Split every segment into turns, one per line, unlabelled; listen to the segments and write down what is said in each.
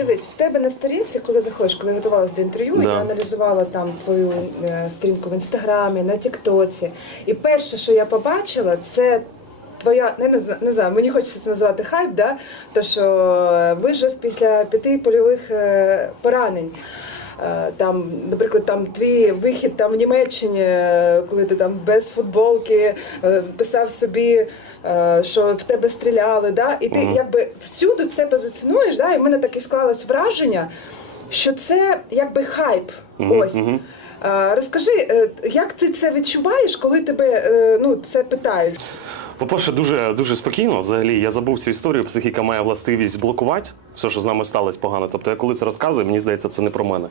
дивись, в тебе на сторінці, коли заходиш, коли готувалася до інтерв'ю,
Да.
я аналізувала там твою е, сторінку в інстаграмі, на Тіктоці. І перше, що я побачила, це. Твоя не, не, зна- не знаю, мені хочеться це називати хайп, да? то що е, вижив після п'яти польових е, поранень. Е, Там, наприклад, там твій вихід там в Німеччині, е, коли ти там без футболки е, писав собі, що в тебе стріляли, да? і ти
Мгм.
якби всюди це позиціонуєш, да? і в мене таке склалось враження, що це якби хайп.
Мгм,
Ось.
мгм.
Е, Розкажи, як ти це відчуваєш, коли тебе ну, це питають?
По-перше, дуже дуже спокійно. Взагалі, я забув цю історію. Психіка має властивість блокувати все, що з нами сталося погано. Тобто, я коли це розказую, мені здається, це не про мене.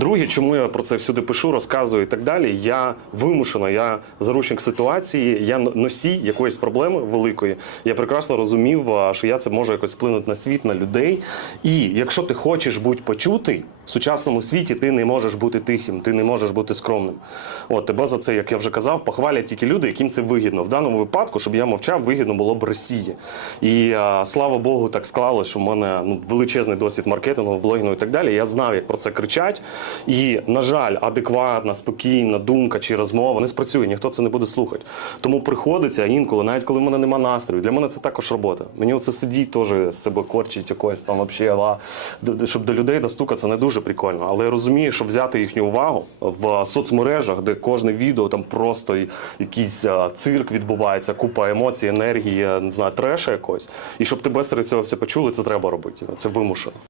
Друге, чому я про це всюди пишу, розказую і так далі. Я вимушено, я заручник ситуації, я носій якоїсь проблеми великої. Я прекрасно розумів, що я це можу якось вплинути на світ, на людей. І якщо ти хочеш бути почутий в сучасному світі, ти не можеш бути тихим, ти не можеш бути скромним. От тебе за це, як я вже казав, похвалять тільки люди, яким це вигідно. В даному випадку, щоб я мовчав, вигідно було б Росії. І слава Богу, так склалося, що в мене ну, величезний досвід маркетингу, блогінгу і так далі. Я знав, як про це кричать. І, на жаль, адекватна, спокійна думка чи розмова не спрацює, ніхто це не буде слухати. Тому приходиться інколи, навіть коли в мене нема настрою. Для мене це також робота. Мені оце сидіть теж з себе корчить якось там д- щоб до людей достукатися не дуже прикольно. Але я розумію, що взяти їхню увагу в соцмережах, де кожне відео там просто якийсь а, цирк відбувається, купа емоцій, енергії, не знаю, треша якось. І щоб тебе серед цього все почули, це треба робити. Це вимушено.